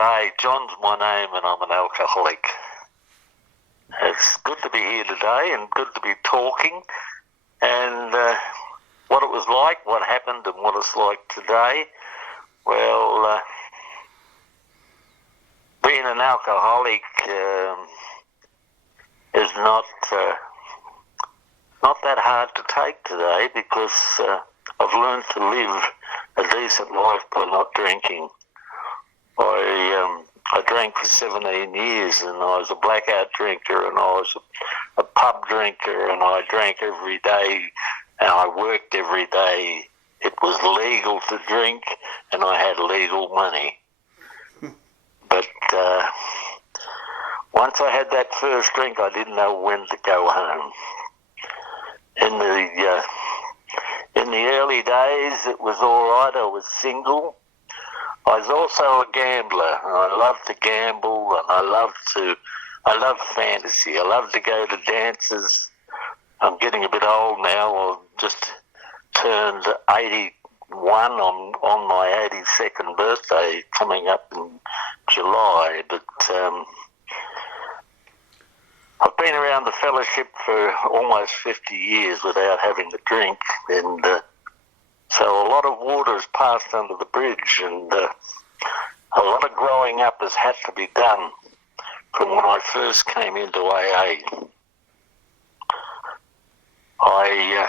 G'day, John's my name and I'm an alcoholic. It's good to be here today and good to be talking and what it was like, what happened and what it's like today. Well, being an alcoholic is not that hard to take today because I've learned to live a decent life by not drinking. I drank for 17 years and I was a blackout drinker and I was a pub drinker and I drank every day and I worked every day. It was legal to drink and I had legal money. But once I had that first drink, I didn't know when to go home. In the early days, it was all right. I was single. I was also a gambler, and I loved to gamble, and I love fantasy. I love to go to dances. I'm getting a bit old now. I just turned 81 on my 82nd birthday, coming up in July. But I've been around the fellowship for almost 50 years without having to drink, and so a lot of water has passed under the bridge, and a lot of growing up has had to be done from when I first came into AA. I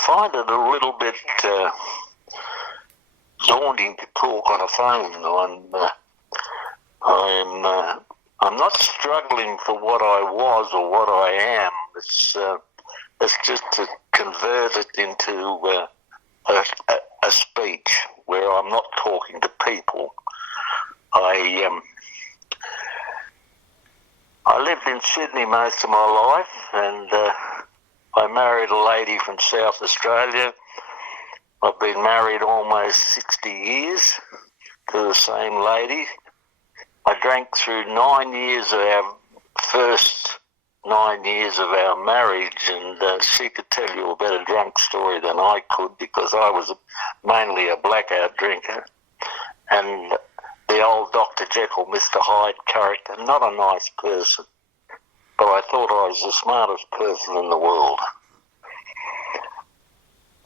find it a little bit daunting to talk on a phone. I'm not struggling for what I was or what I am. It's just to convert it into a speech where I'm not talking to people. I lived in Sydney most of my life, and I married a lady from South Australia. I've been married almost 60 years to the same lady. I drank through 9 years of our first 9 years of our marriage, and she could tell you a better drunk story than I could because I was mainly a blackout drinker and the old Dr. Jekyll, Mr. Hyde character, not a nice person, but I thought I was the smartest person in the world.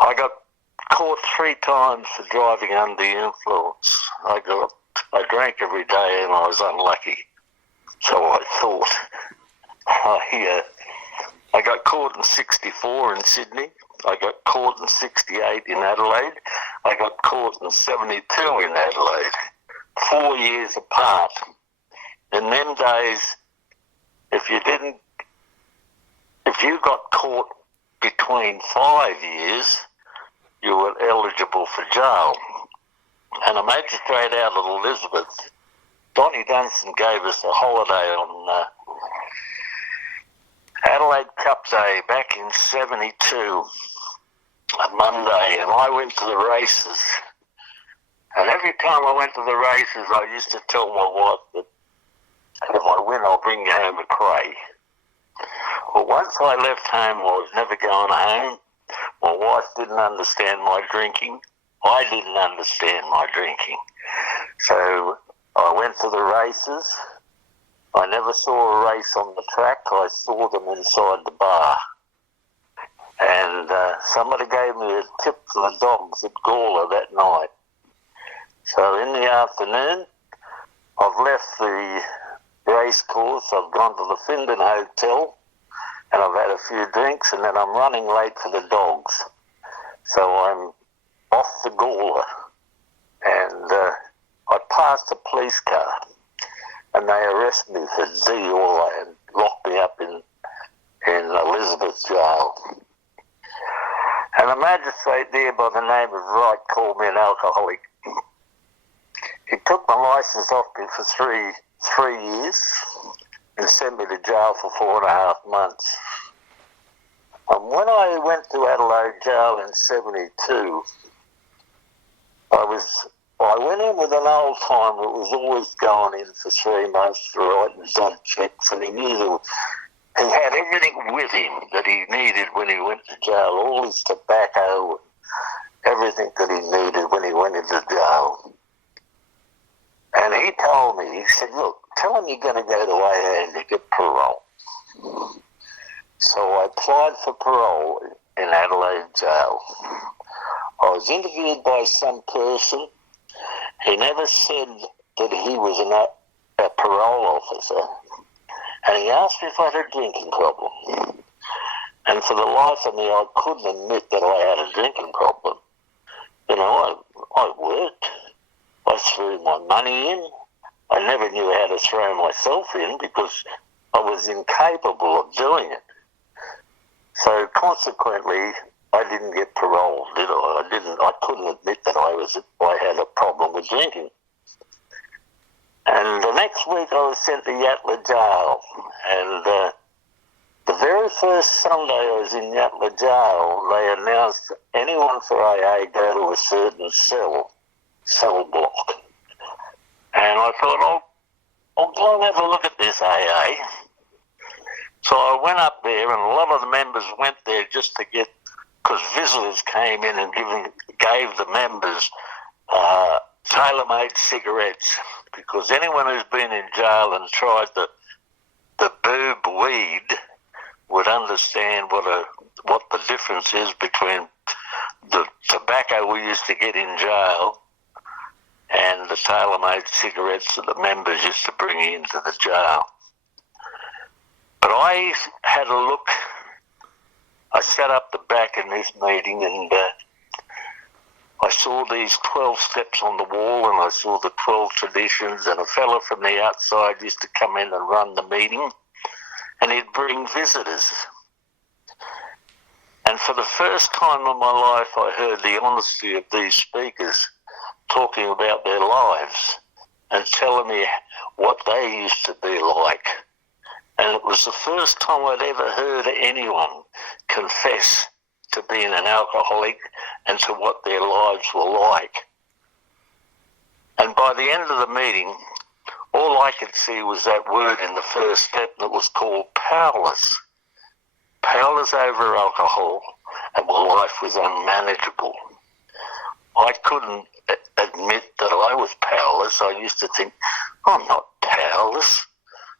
I got caught 3 times for driving under the influence. I drank every day and I was unlucky, so I thought. I got caught in 64 in Sydney. I got caught in 68 in Adelaide. I got caught in 72 in Adelaide. 4 years apart. In them days, if you got caught between 5 years, you were eligible for jail. And a magistrate out of Elizabeth, Donnie Dunstan, gave us a holiday on Adelaide Cup Day back in 72, a Monday, and I went to the races. And every time I went to the races, I used to tell my wife that if I win, I'll bring you home a cray. Well, once I left home, I was never going home. My wife didn't understand my drinking. I didn't understand my drinking. So I went to the races. I never saw a race on the track. I saw them inside the bar. And somebody gave me a tip for the dogs at Gawler that night. So in the afternoon, I've left the race course. I've gone to the Findon Hotel and I've had a few drinks, and then I'm running late for the dogs. So I'm off the Gawler, and I passed a police car. And they arrested me for DUI and locked me up in Elizabeth Jail. And a magistrate there by the name of Wright called me an alcoholic. He took my licence off me for three years and sent me to jail for 4.5 months. And when I went to Adelaide Jail in 72, I went in with an old timer that was always going in for 3 months to write and blood checks, and he had everything with him that he needed when he went to jail, all his tobacco, everything that he needed when he went into jail. he told me, he said, look, tell him you're going to go to AA and you get parole. So I applied for parole in Adelaide Jail. I was interviewed by some person. He never said that he was a parole officer. And he asked me if I had a drinking problem. And for the life of me, I couldn't admit that I had a drinking problem. You know, I worked. I threw my money in. I never knew how to throw myself in because I was incapable of doing it. So consequently, I didn't get parole, did I? I couldn't admit that I had a problem with drinking. And the next week I was sent to Yatala Jail. And the very first Sunday I was in Yatala Jail, they announced anyone for AA go to a certain cell block. And I thought, I'll go and have a look at this AA. So I went up there, and a lot of the members went there just to get, because visitors came in and gave the members tailor-made cigarettes, because anyone who's been in jail and tried the boob weed would understand what the difference is between the tobacco we used to get in jail and the tailor-made cigarettes that the members used to bring into the jail. But I had a look. I sat up the back in this meeting and I saw these 12 steps on the wall and I saw the 12 traditions, and a fella from the outside used to come in and run the meeting and he'd bring visitors. And for the first time in my life I heard the honesty of these speakers talking about their lives and telling me what they used to be like. And it was the first time I'd ever heard anyone confess to being an alcoholic and to what their lives were like. And by the end of the meeting, all I could see was that word in the first step that was called powerless. Powerless over alcohol, and my life was unmanageable. I couldn't admit that I was powerless. I used to think, I'm not powerless.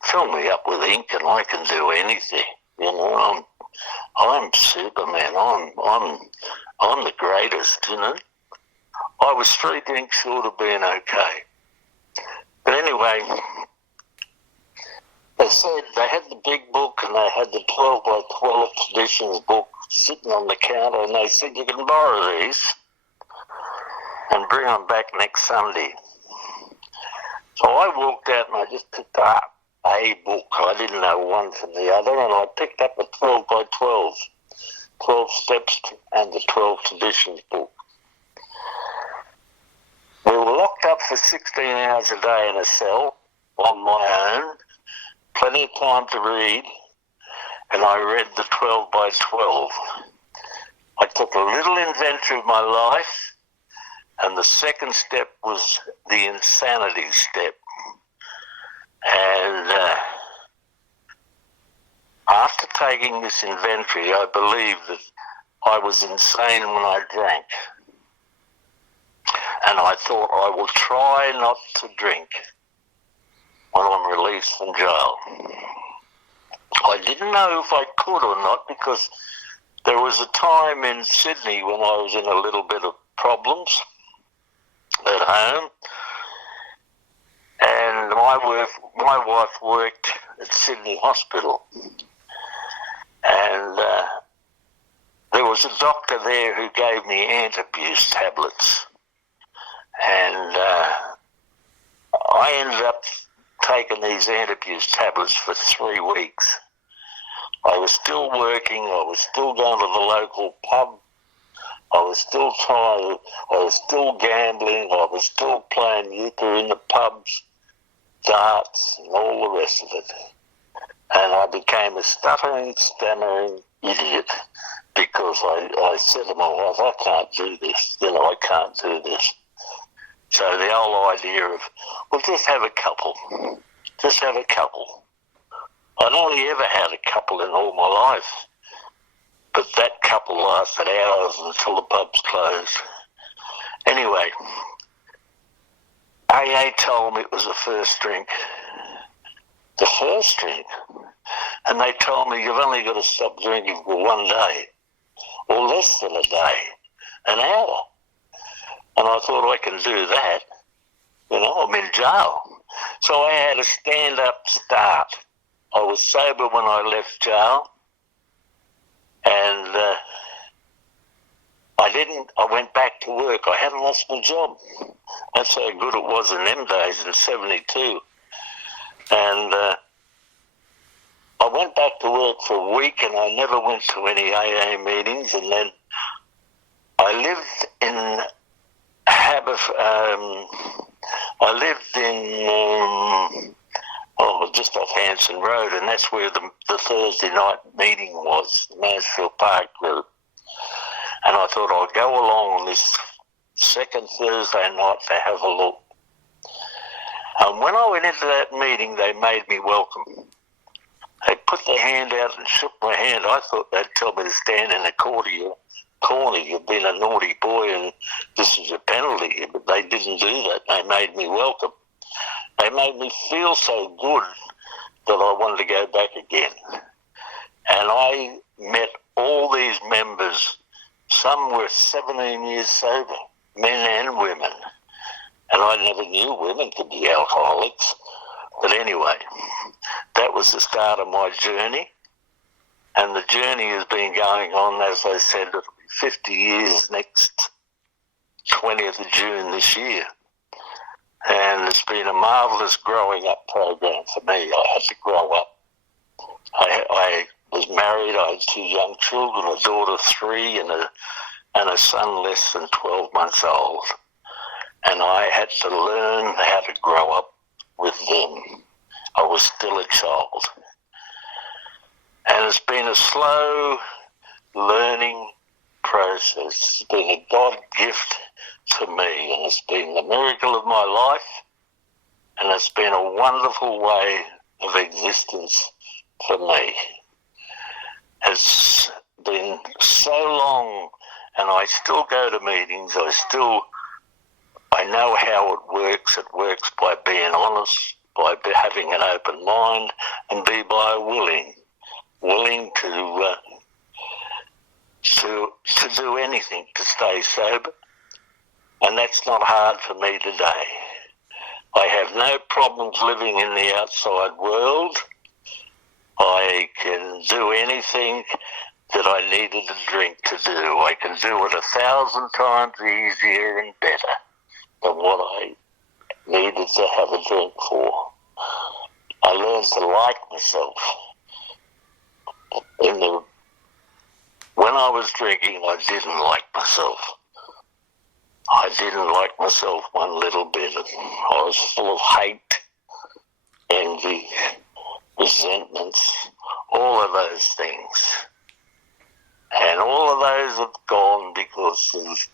Fill me up with ink and I can do anything. You know, I'm Superman. I'm the greatest, you know. I was 3 drinks short of being okay. But anyway, they said they had the big book and they had the 12 by 12 traditions book sitting on the counter, and they said you can borrow these and bring them back next Sunday. So I walked out and I just picked up a book. I didn't know one from the other, and I picked up the 12 by 12, 12 steps and the 12 traditions book. We were locked up for 16 hours a day in a cell on my own, plenty of time to read, and I read the 12 by 12. I took a little inventory of my life, and the second step was the insanity step. And after taking this inventory, I believed that I was insane when I drank. And I thought I will try not to drink when I'm released from jail. I didn't know if I could or not, because there was a time in Sydney when I was in a little bit of problems at home. And my wife worked at Sydney Hospital. And there was a doctor there who gave me anti-abuse tablets. And I ended up taking these anti-abuse tablets for 3 weeks. I was still working, I was still going to the local pub, I was still tired, I was still gambling, I was still playing euchre in the pubs, darts, and all the rest of it. And I became a stuttering, stammering idiot because I said to my wife, I can't do this, I can't do this. So the whole idea of, well, just have a couple. I'd only ever had a couple in all my life, but that couple lasted hours until the pubs closed. Anyway, AA told me it was the first drink. The first drink. And they told me you've only got to stop drinking for 1 day, or less than a day, an hour. And I thought, I can do that. I'm in jail. So I had a stand-up start. I was sober when I left jail, and I went back to work. I hadn't lost my job. That's how good it was in them days in 72. And I went back to work for a week, and I never went to any AA meetings. And then I lived in just off Hanson Road, and that's where the Thursday night meeting was, the Mansfield Park group. And I thought I'd go along on this second Thursday night to have a look. And when I went into that meeting, they made me welcome. They put their hand out and shook my hand. I thought they'd tell me to stand in the corner. You've been a naughty boy and this is a penalty. But they didn't do that. They made me welcome. They made me feel so good that I wanted to go back again. And I met all these members. Some were 17 years sober, men and women. And I never knew women could be alcoholics. But anyway, that was the start of my journey. And the journey has been going on, as I said, it'll be 50 years next 20th of June this year. And it's been a marvellous growing up program for me. I had to grow up. I was married. I had 2 young children, a daughter 3 and a son less than 12 months old. And I had to learn how to grow up with them. I was still a child. And it's been a slow learning process. It's been a God gift to me, and it's been the miracle of my life, and it's been a wonderful way of existence for me. It's been so long, and I still go to meetings. I know how it works. It works by being honest, by having an open mind, and by willing to do anything to stay sober. And that's not hard for me today. I have no problems living in the outside world. I can do anything that I needed a drink to do. I can do it 1,000 times easier and better than what I needed to have a drink for. I learned to like myself. When I was drinking, I didn't like myself. I didn't like myself one little bit. I was full of hate, envy, resentments, all of those things. And all of those have gone because of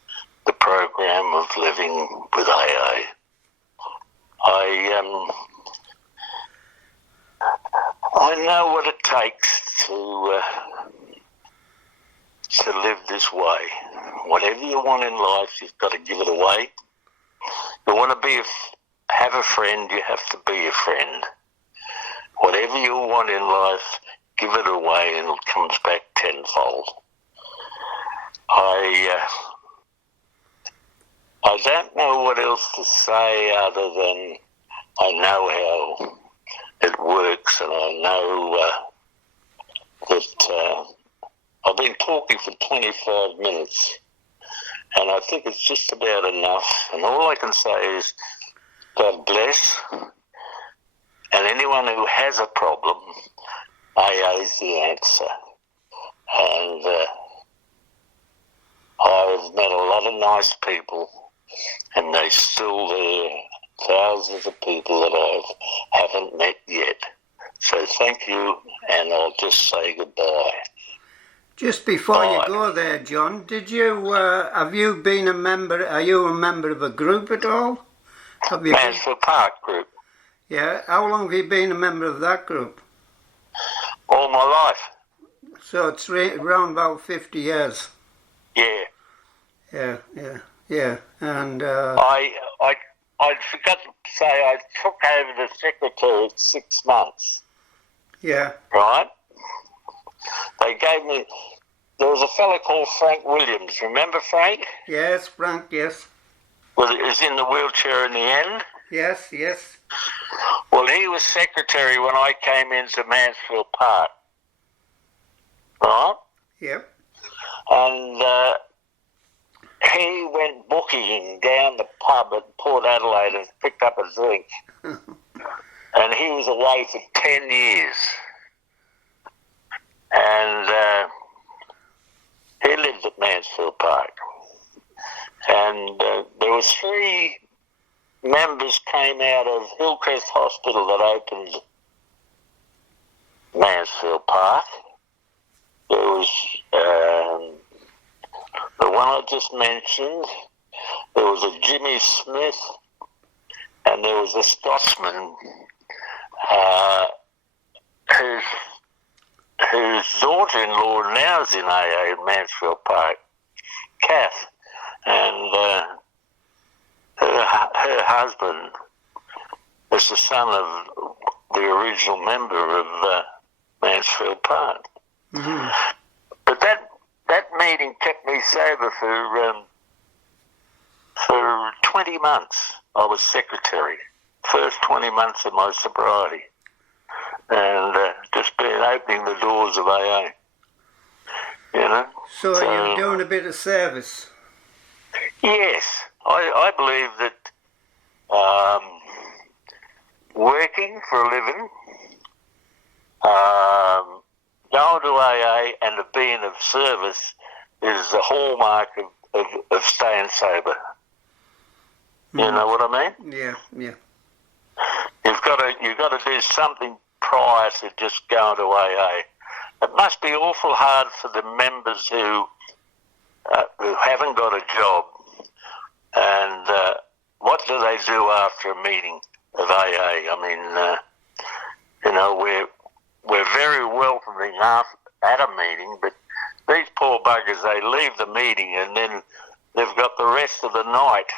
the program of living with AA. I know what it takes to live this way. Whatever you want in life, you've got to give it away. You want to have a friend, you have to be a friend. Whatever you want in life, give it away and it comes back tenfold. I don't know what else to say other than I know how it works, and I know that I've been talking for 25 minutes, and I think it's just about enough. And all I can say is God bless. And anyone who has a problem, AA is the answer. And I've met a lot of nice people, and they're still there. Thousands of people that I haven't met yet. So thank you, and I'll just say goodbye. Just before you go there, John, have you been a member, are you a member of a group at all? Mansfield Park group. Yeah, how long have you been a member of that group? All my life. So it's around about 50 years. Yeah. Yeah. And I forgot to say I took over the secretary at 6 months. Yeah. Right? They gave me... There was a fellow called Frank Williams. Remember Frank? Yes, Frank, yes. Well, he was in the wheelchair in the end. Yes, yes. Well, he was secretary when I came into Mansfield Park. Right? Yep. And he went bookieing down the pub at Port Adelaide and picked up a drink. And he was away for 10 years. And he lived at Mansfield Park. And there was 3 members came out of Hillcrest Hospital that opened Mansfield Park. There was the one I just mentioned. There was a Jimmy Smith, and there was a Scotsman whose daughter-in-law now is in AA in Mansfield Park, Kath, and her husband is the son of the original member of Mansfield Park. Mm-hmm. But that meeting kept me sober for 20 months. I was secretary. First 20 months of my sobriety. And just been opening the doors of AA. You know? So you're doing a bit of service? Yes. I believe that working for a living, going to AA and being of service is the hallmark of staying sober. Mm. You know what I mean? Yeah, yeah. You've got to do something prior to just going to AA. It must be awful hard for the members who haven't got a job. And what do they do after a meeting of AA? I mean, you know, we're very welcoming at a meeting, but these poor buggers, they leave the meeting and then they've got the rest of the night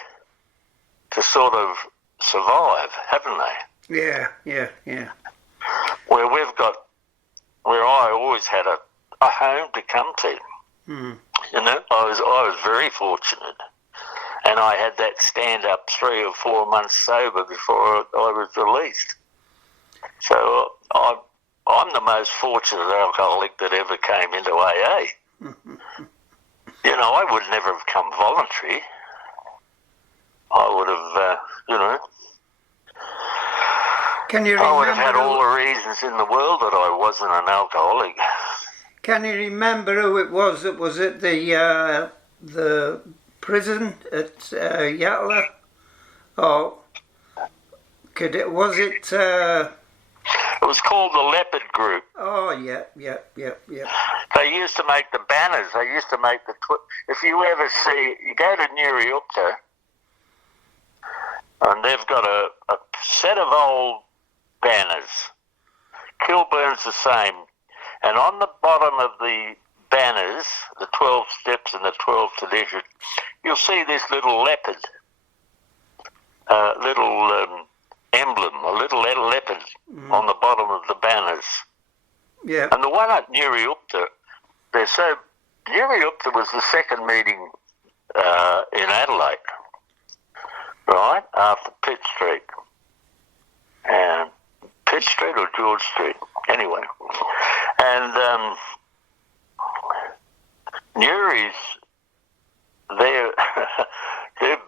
to sort of survive, haven't they? Yeah, yeah, yeah. Where I always had a home to come to. Mm. You know, I was very fortunate. And I had that stand-up 3 or 4 months sober before I was released. So I'm the most fortunate alcoholic that ever came into AA. You know, I would never have come voluntary. I would have, you know... Can you remember? I would have had all the reasons in the world that I wasn't an alcoholic. Can you remember who it was that was at the prison at Yatala? Or was it? It was called the Leopard Group. Oh yeah. They used to make the banners. They used to make the. If you ever see, you go to Nuriupta, and they've got a set of old banners. Kilburn's the same. And on the bottom of the banners, the 12 steps and the 12th tradition, you'll see this little leopard, emblem, a little leopard on the bottom of the banners. Yeah. And the one at Nuriupta, Nuriupta was the second meeting in Adelaide, right, after Pitt Street. And Pitt Street or George Street, anyway. And Nuri's, their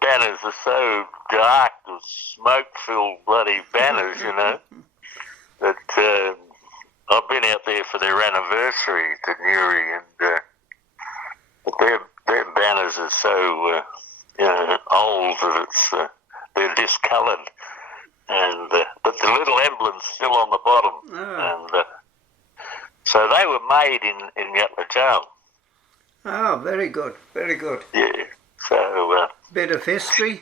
banners are so dark, the smoke-filled bloody banners, you know, that I've been out there for their anniversary to Nuri, and their banners are so you know, old that they're discoloured. And but the little emblem's still on the bottom, and so they were made in Yatala Jail. Oh, very good, very good. Yeah. So bit of history.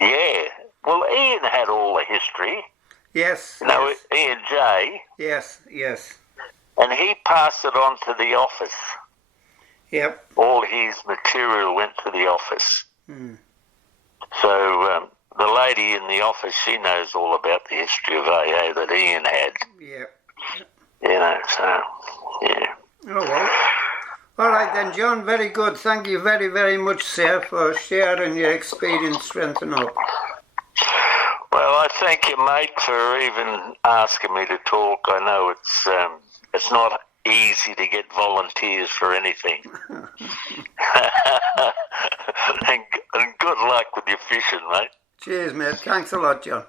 Yeah. Well, Ian had all the history. Yes. You know, yes. Ian J. Yes, yes. And he passed it on to the office. Yep. All his material went to the office. Mm. So the lady in the office, she knows all about the history of AA that Ian had. Yeah. You know, so, yeah. Oh, well. All right then, John, very good. Thank you very, very much, sir, for sharing your experience, strengthening up. Well, I thank you, mate, for even asking me to talk. I know it's not easy to get volunteers for anything. and good luck with your fishing, mate. Cheers, mate. Thanks a lot, John.